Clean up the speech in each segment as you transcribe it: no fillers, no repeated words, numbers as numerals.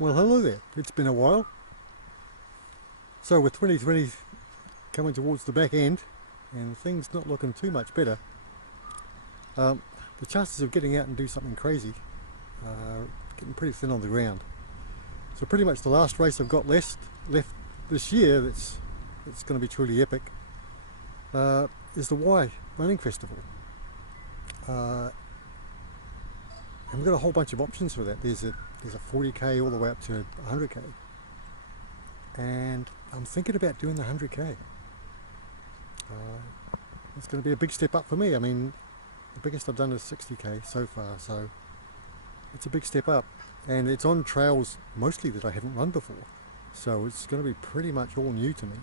Well, hello there. It's been a while. So with 2020 coming towards the back end and things not looking too much better, the chances of getting out and do something crazy are getting pretty thin on the ground. So pretty much the last race I've got left this year that's going to be truly epic is the Wai Running Festival. And we've got a whole bunch of options for that. There's a 40k all the way up to 100k, and I'm thinking about doing the 100k. It's going to be a big step up for me. I mean, the biggest I've done is 60k so far, so it's a big step up, and it's on trails mostly that I haven't run before, so it's going to be pretty much all new to me,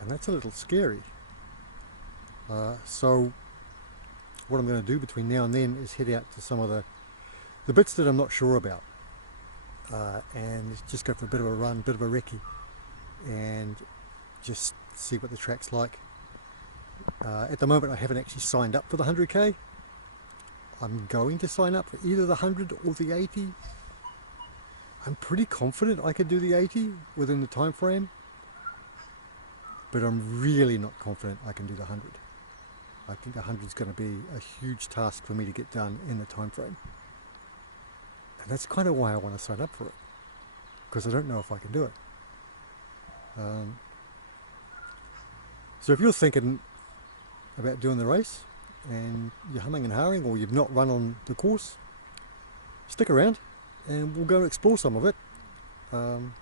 and that's a little scary. So what I'm going to do between now and then is head out to some of the bits that I'm not sure about, and just go for a bit of a run, bit of a recce, and just see what the track's like. At the moment I haven't actually signed up for the 100k. I'm going to sign up for either the 100 or the 80. I'm pretty confident I could do the 80 within the time frame, but I'm really not confident I can do the 100. I think 100 is going to be a huge task for me to get done in the time frame, and that's kind of why I want to sign up for it, because I don't know if I can do it. So if you're thinking about doing the race and you're humming and hawing, or you've not run on the course, stick around and we'll go explore some of it, and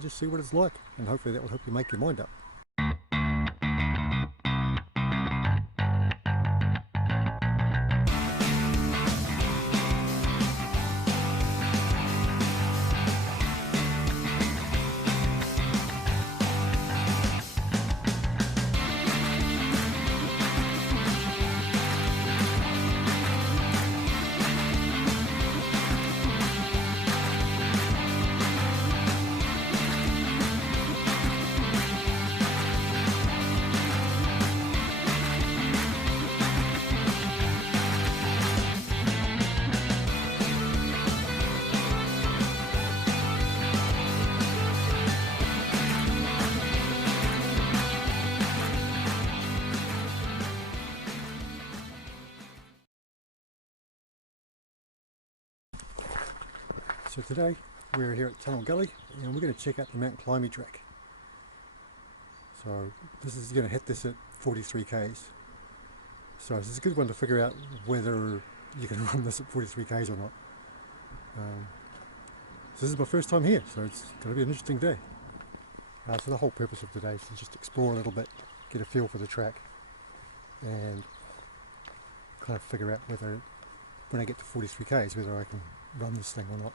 just see what it's like, and hopefully that will help you make your mind up. So today we're here at Tunnel Gully and we're going to check out the Mt Climie track. So this is going to hit this at 43 k's. So this is a good one to figure out whether you can run this at 43 k's or not. So this is my first time here, so it's going to be an interesting day. So the whole purpose of today is to just explore a little bit, get a feel for the track, and kind of figure out whether, when I get to 43 k's, whether I can run this thing or not.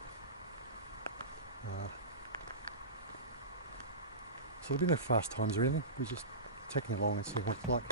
So there'll be no fast times or anything, we're just taking along and seeing what it's like.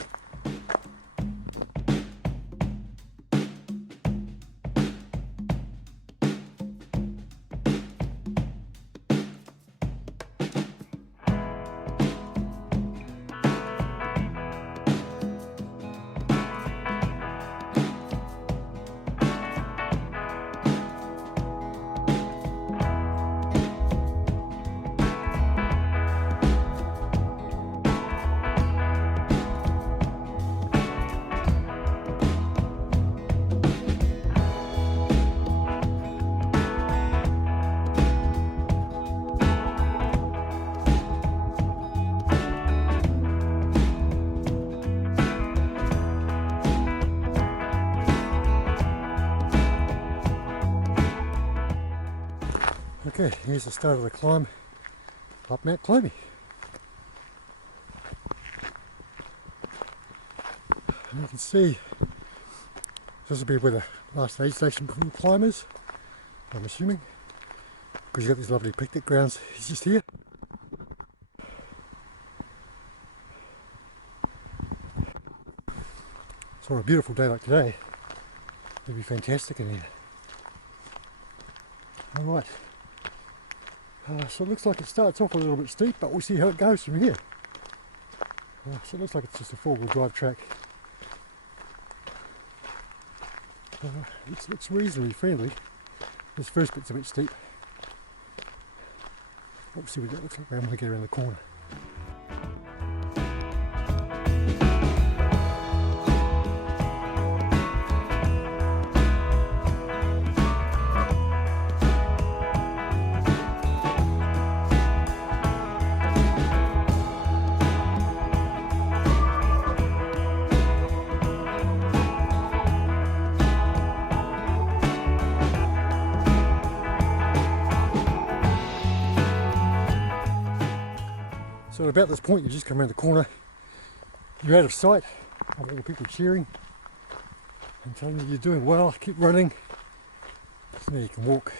Okay, here's the start of the climb up Mt Climie. And you can see this will be where the last aid station for climbers, I'm assuming, because you've got these lovely picnic grounds. It's just here. So on a beautiful day like today, it'd be fantastic in here. Alright. So it looks like it starts off a little bit steep, but we'll see how it goes from here. So it looks like it's just a four-wheel drive track. It looks reasonably friendly. This first bit's a bit steep. Let's see what that looks like when we get around the corner. So at about this point, you just come around the corner, you're out of sight of all the people cheering and telling you you're doing well, keep running. So now you can walk.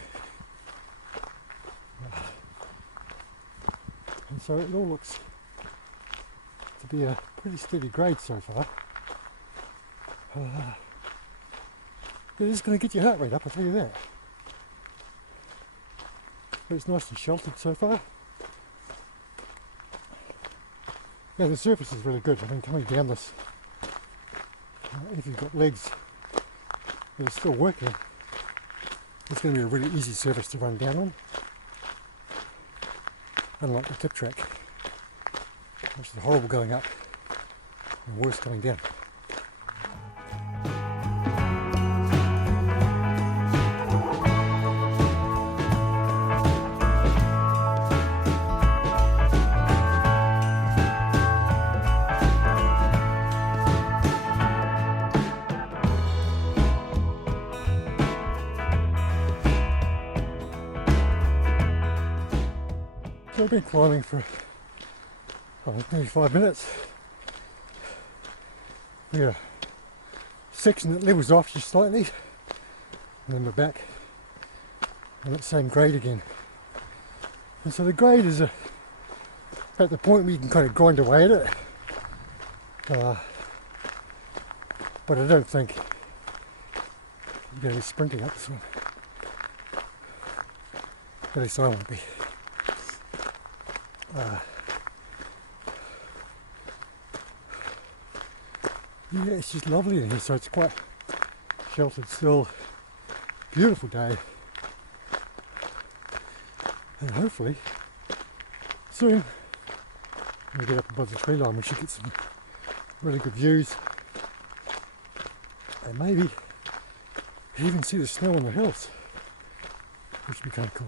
And so it all looks to be a pretty steady grade so far. It is going to get your heart rate up, I'll tell you that. But it's nice and sheltered so far. Yeah, the surface is really good. I mean, coming down this, if you've got legs that are still working, it's going to be a really easy surface to run down on. Unlike the tip track, which is horrible going up and worse coming down. So I've been climbing for nearly 5 minutes. We got a section that levels off just slightly, and then we're back on that same grade again. And so the grade is at the point where you can kind of grind away at it, but I don't think you're going to be sprinting up this one. At least I won't be. Yeah, it's just lovely in here, so it's quite sheltered still. Beautiful day, and hopefully soon when we get up above the tree line we should get some really good views, and maybe even see the snow on the hills, which would be kind of cool.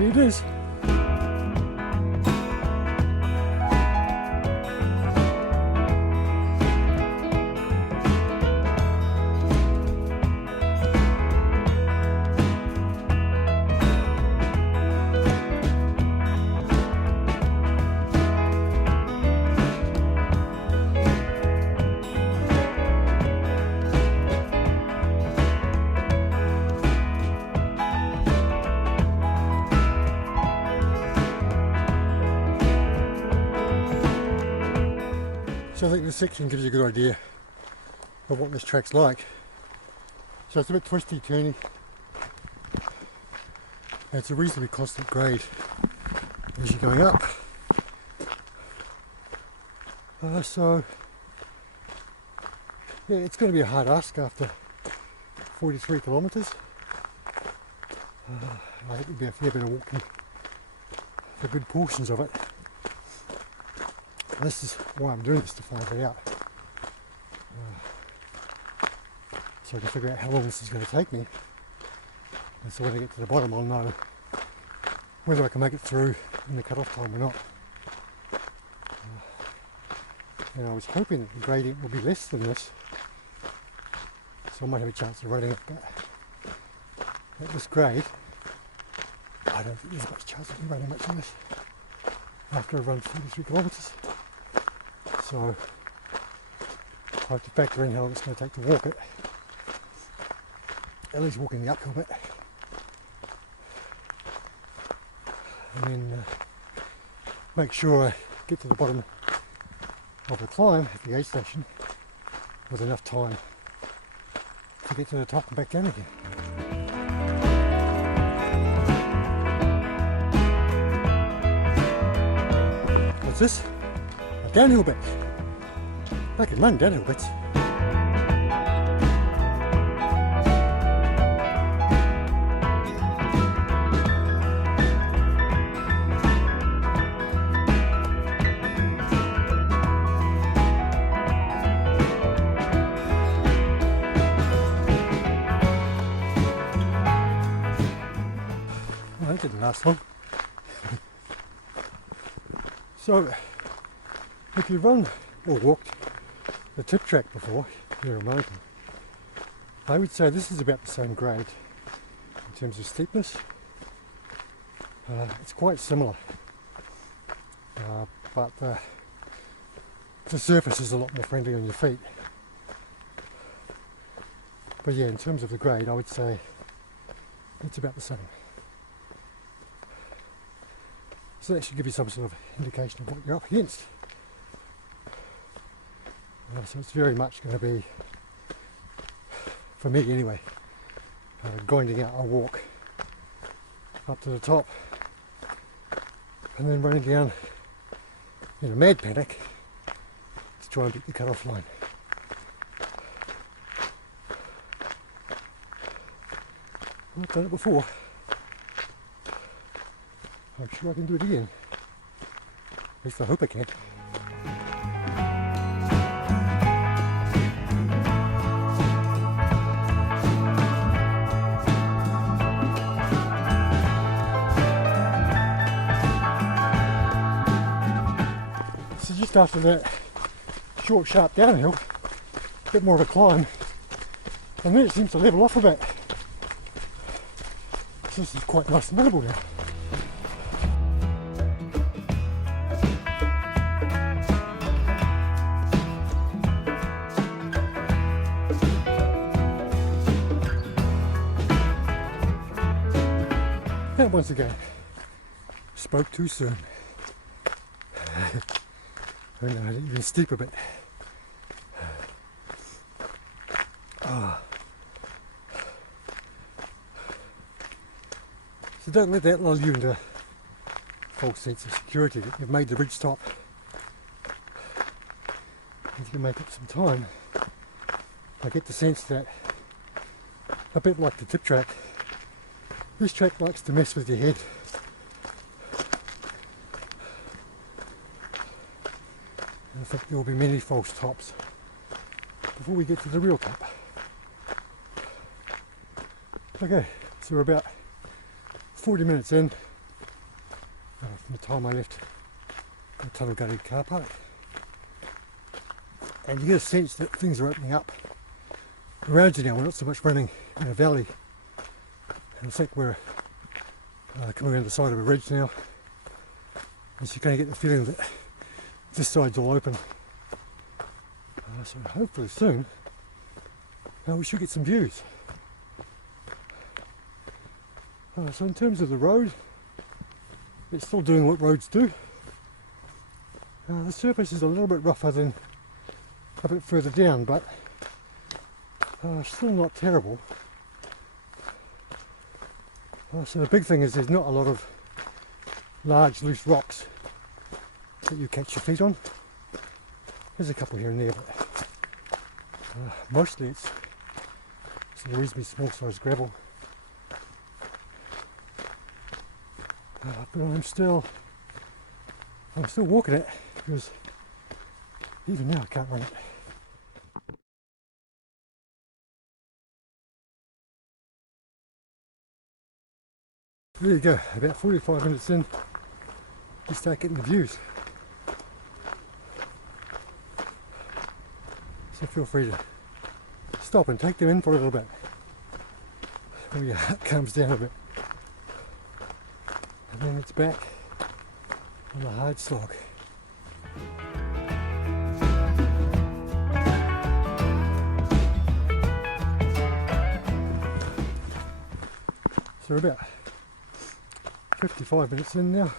It is. So I think this section gives you a good idea of what this track's like. So it's a bit twisty, turny. And it's a reasonably constant grade as you're going up. So yeah, it's going to be a hard ask after 43 kilometres. I think there'll be a fair bit of walking for good portions of it. This is why I'm doing this, to find it out. So I can figure out how long this is going to take me. And so when I get to the bottom I'll know whether I can make it through in the cut-off time or not. And I was hoping that the gradient will be less than this, so I might have a chance of running it, but at this grade I don't think there's much chance of me running much of this after I've run 43 kilometres. So I have to factor in how long it's going to take to walk it, at least walking the uphill bit, and then make sure I get to the bottom of the climb at the aid station with enough time to get to the top and back down again. What's this? A downhill bit. I can run downhill bits. Well, that didn't last long. So, if you've run or walked the tip track before here in America, I would say this is about the same grade in terms of steepness. It's quite similar, but the surface is a lot more friendly on your feet. But yeah, in terms of the grade, I would say it's about the same. So that should give you some sort of indication of what you're up against. So it's very much going to be, for me anyway, grinding out a walk up to the top and then running down in a mad panic to try and beat the cut-off line. I've done it before. I'm sure I can do it again. At least I hope I can. So just after that short, sharp downhill, a bit more of a climb, and then it seems to level off a bit. So this is quite nice and runnable now. And once again, spoke too soon. I know, I didn't even steep a bit. So don't let that lull you into a false sense of security that you've made the ridge top. If you can make up some time, I get the sense that, a bit like the tip track, this track likes to mess with your head. I think there will be many false tops before we get to the real top. Okay, so we're about 40 minutes in from the time I left the Tunnel Gully car park, and you get a sense that things are opening up around you now. We're not so much running in a valley, and I think we're coming around the side of a ridge now, and so you kind of get the feeling that this side's all open. So hopefully soon we should get some views. So in terms of the road, it's still doing what roads do. The surface is a little bit rougher than a bit further down, but still not terrible. So the big thing is there's not a lot of large loose rocks that you catch your feet on. There's a couple here and there, but mostly it's a reasonably small sized gravel. But I'm still walking it, because even now I can't run it. There you go, about 45 minutes in, you start getting the views. So feel free to stop and take them in for a little bit when your heart calms down a bit. And then it's back on the hard slog. So we're about 55 minutes in now,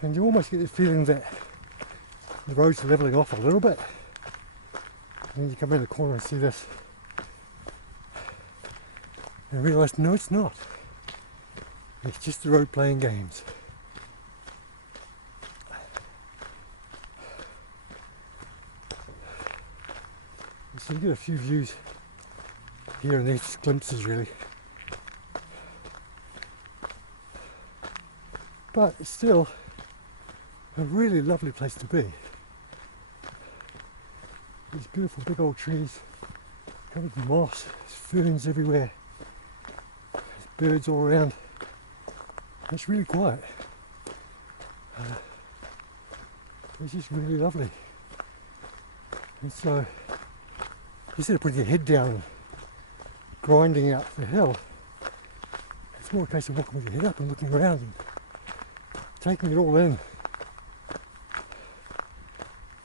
and you almost get the feeling that The road's levelling off a little bit. And then you come around the corner and see this. And I realised, no, it's not. It's just the road playing games. So you get a few views here and there, just glimpses really. But it's still a really lovely place to be. These beautiful big old trees covered with moss, there's ferns everywhere, there's birds all around. It's really quiet. It's just really lovely. And so, instead of putting your head down and grinding out the hill, it's more a case of walking with your head up and looking around and taking it all in.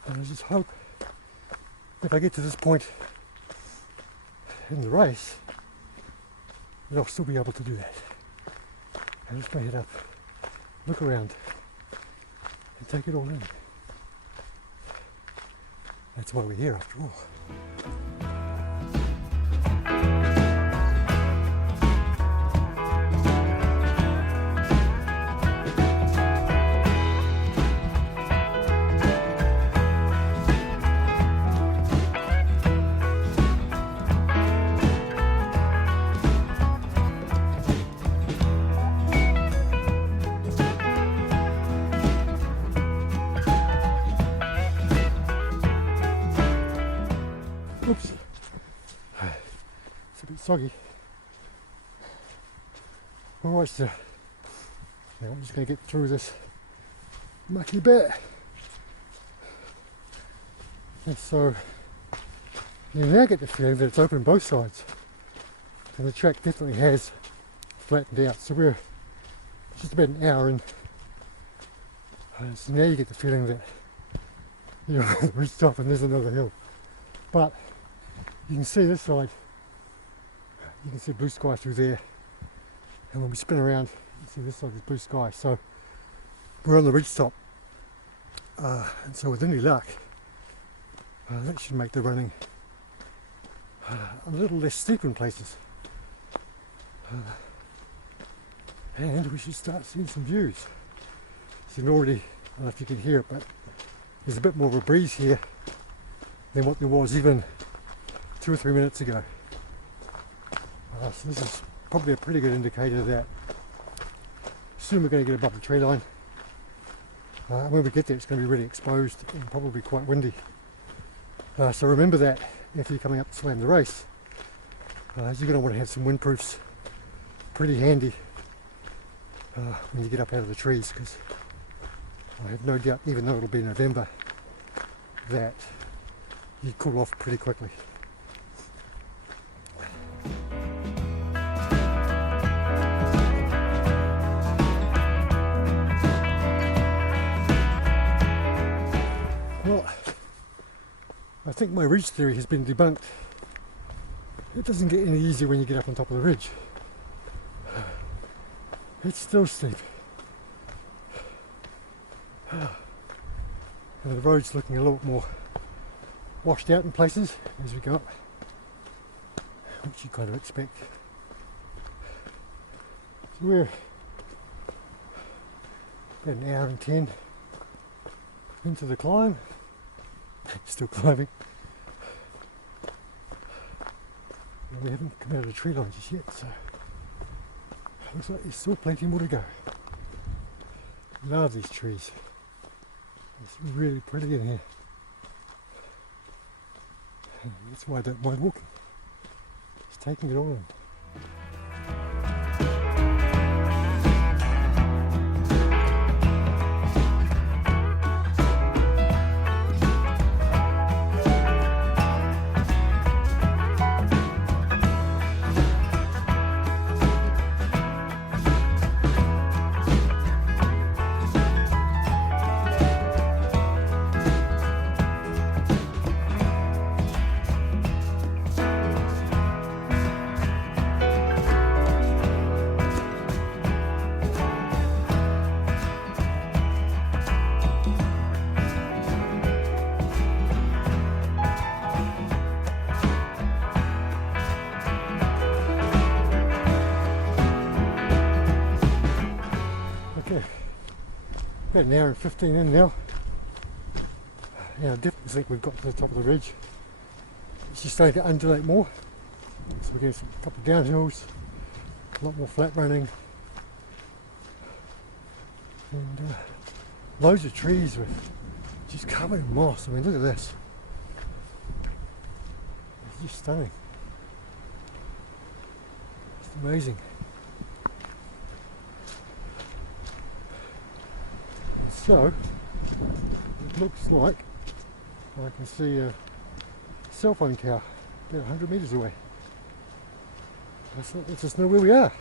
And I just hope if I get to this point in the race that I'll still be able to do that. And just my head up, look around and take it all in. That's why we're here after all. Oops, it's a bit soggy. Alright, so now I'm just going to get through this mucky bit. And so you now get the feeling that it's open both sides. And the track definitely has flattened out. So we're just about an hour in. So now you get the feeling that you're on the ridge top and there's another hill. But you can see this side, you can see blue sky through there, and when we spin around you see this side is blue sky. So we're on the ridge top, and so with any luck that should make the running a little less steep in places, and we should start seeing some views. So you can already, I don't know if you can hear it, but there's a bit more of a breeze here than what there was even 2 or 3 minutes ago. So this is probably a pretty good indicator that soon we're going to get above the tree line. And when we get there it's going to be really exposed and probably quite windy. So remember that if you're coming up to slam the race, you're going to want to have some windproofs pretty handy when you get up out of the trees, because I have no doubt, even though it'll be November, that you cool off pretty quickly. Well, I think my ridge theory has been debunked. It doesn't get any easier when you get up on top of the ridge. It's still steep. And the road's looking a little more washed out in places as we go up, which you kind of expect. So we're about an hour and 10 into the climb, still climbing, and we haven't come out of the tree line just yet, so looks like there's still plenty more to go. Love these trees, it's really pretty in here. That's why I don't mind walking. Just taking it all in. About an hour and 15 in now. And I definitely think we've got to the top of the ridge. It's just starting to undulate more. So we're getting a couple of downhills, a lot more flat running. And loads of trees with just covered in moss. I mean, look at this. It's just stunning. It's amazing. And so, it looks like I can see a cell phone tower about 100 metres away. Let's just know where we are.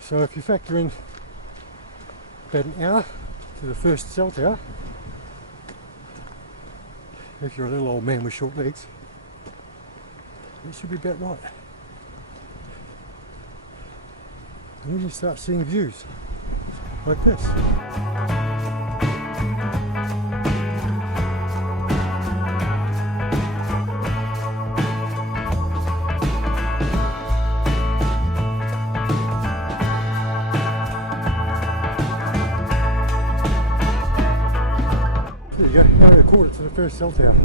So if you factor in about an hour to the first cell tower, if you're a little old man with short legs, it should be about right. And then you start seeing views like this. There you go, now I recorded to the first cell tower.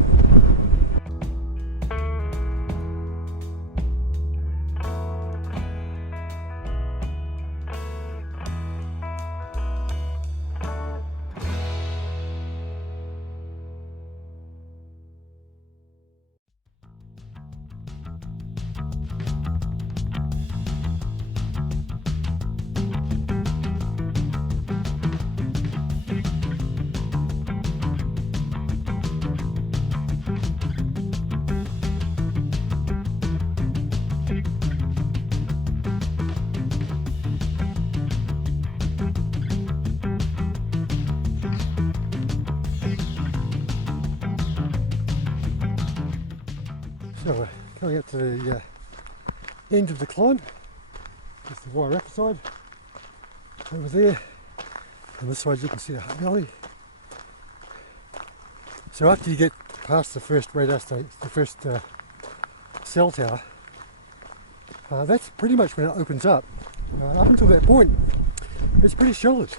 So we're coming up to the end of the climb. That's the Wai Running side over there, and this side you can see the Hut Valley. So after you get past the first radar station, the first cell tower, that's pretty much when it opens up. Up until that point, it's pretty sheltered.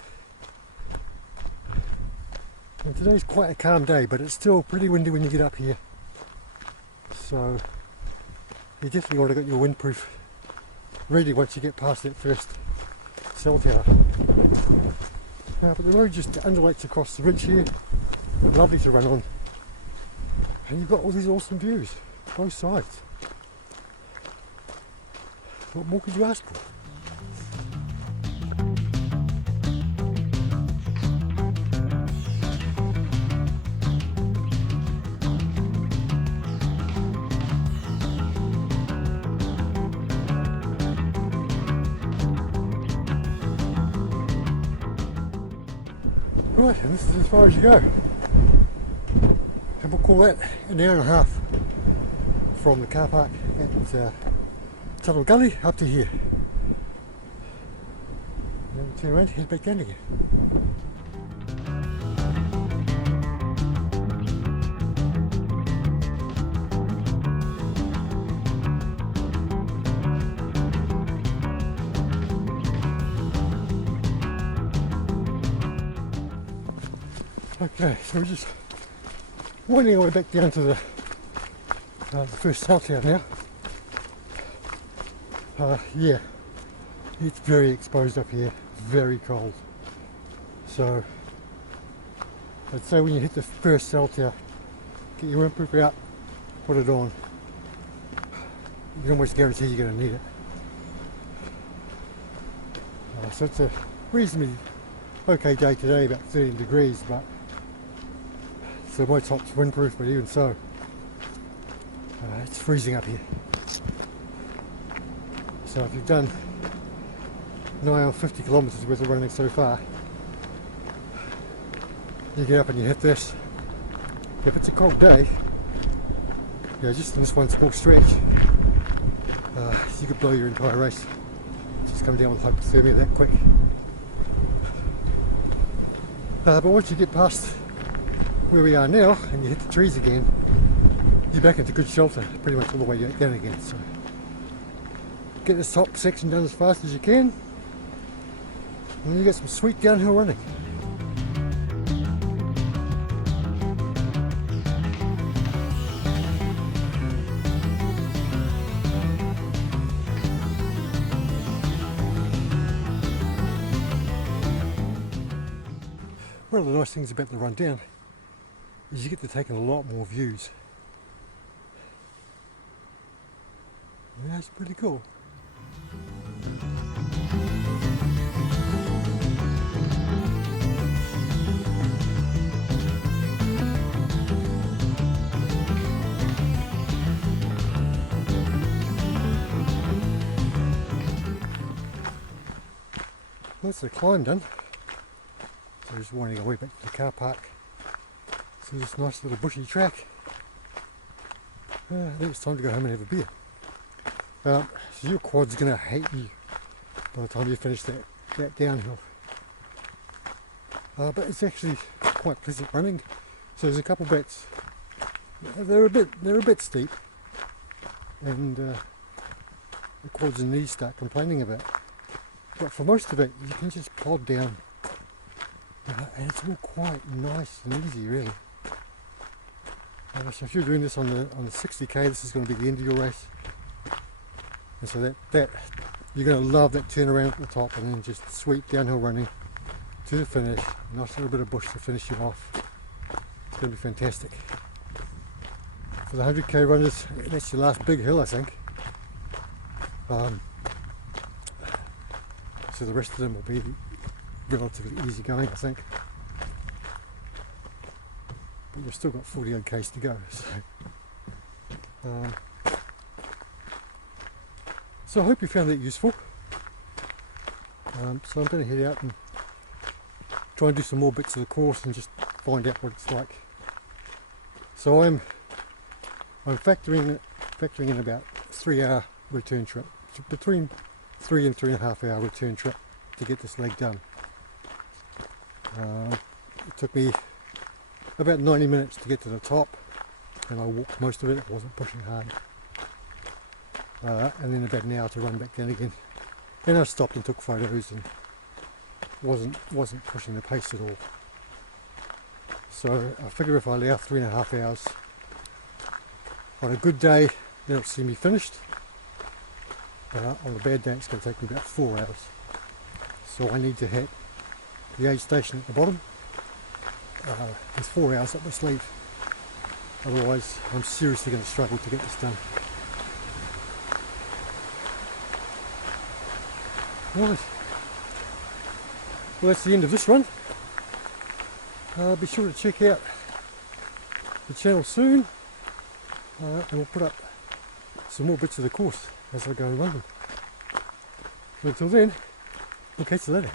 And today's quite a calm day, but it's still pretty windy when you get up here. So you definitely want to get your windproof ready once you get past that first cell tower. But the road just undulates across the ridge here, lovely to run on. And you've got all these awesome views, both sides. What more could you ask for? Right, and this is as far as you go. And we'll call that an hour and a half from the car park at Tuttle Gully up to here. And then we'll turn around and head back down again. Okay, so we're just winding our way back down to the first cell tower now. Yeah, it's very exposed up here, very cold. So I'd say when you hit the first cell tower, get your windproof out, put it on. You can almost guarantee you're going to need it. So it's a reasonably okay day today, about 13 degrees, but so my top's windproof, but even so, it's freezing up here. So if you've done nigh on 50 kilometres worth of running so far, you get up and you hit this. If it's a cold day, yeah, just in this one small stretch, you could blow your entire race. Just come down with hypothermia that quick. But once you get past where we are now and you hit the trees again, you're back into good shelter pretty much all the way down again. So get this top section done as fast as you can, And you get some sweet downhill running. One of the nice things about the run down is you get to take in a lot more views. Yeah, it's pretty cool. That's the climb done. So just winding our way back to the car park. So this nice little bushy track. I think it's time to go home and have a beer. So your quad's going to hate you by the time you finish that downhill. But it's actually quite pleasant running. So there's a couple bits. They're a bit steep, and the quads and knees start complaining about. But for most of it, you can just plod down, and it's all quite nice and easy, really. So if you're doing this on the 60k, this is going to be the end of your race. And so that you're going to love that turnaround at the top, and then just sweep downhill running to the finish. Nice little bit of bush to finish you off. It's going to be fantastic. For the 100k runners, that's your last big hill, I think. So the rest of them will be relatively easy going, I think. But you've still got 40 odd k's to go. So I hope you found that useful. So I'm going to head out and try and do some more bits of the course and just find out what it's like. So I'm factoring in about 3 hour return trip, between 3 and 3.5 hour return trip to get this leg done. It took me about 90 minutes to get to the top, and I walked most of it. I wasn't pushing hard. And then about an hour to run back down again. Then I stopped and took photos and wasn't pushing the pace at all. So I figure if I allow 3.5 hours on a good day, then it'll see me finished. On a bad day, it's going to take me about 4 hours. So I need to hit the aid station at the bottom with 4 hours up my sleeve. Otherwise, I'm seriously going to struggle to get this done. Right. Well, that's the end of this run. Be sure to check out the channel soon, and we'll put up some more bits of the course as I go running. So until then, we'll catch you later.